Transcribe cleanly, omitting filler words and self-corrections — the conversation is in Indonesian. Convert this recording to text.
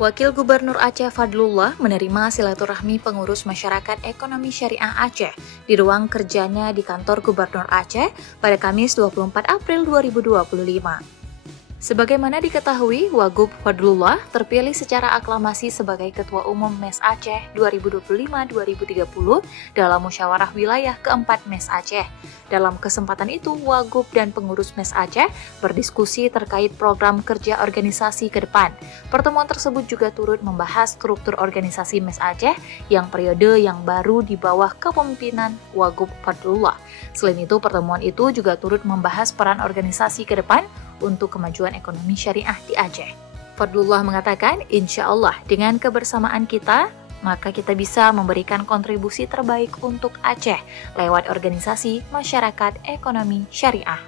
Wakil Gubernur Aceh Fadlullah menerima silaturahmi pengurus masyarakat ekonomi syariah Aceh di ruang kerjanya di kantor Gubernur Aceh pada Kamis 24 April 2025. Sebagaimana diketahui, Wagub Fadlullah terpilih secara aklamasi sebagai Ketua Umum MES Aceh 2025-2030 dalam musyawarah wilayah keempat MES Aceh. Dalam kesempatan itu, Wagub dan pengurus MES Aceh berdiskusi terkait program kerja organisasi ke depan. Pertemuan tersebut juga turut membahas struktur organisasi MES Aceh yang periode yang baru di bawah kepemimpinan Wagub Fadlullah. Selain itu, pertemuan itu juga turut membahas peran organisasi ke depan untuk kemajuan ekonomi syariah di Aceh. Fadlullah mengatakan, insya Allah dengan kebersamaan kita, maka kita bisa memberikan kontribusi terbaik untuk Aceh lewat organisasi masyarakat ekonomi syariah.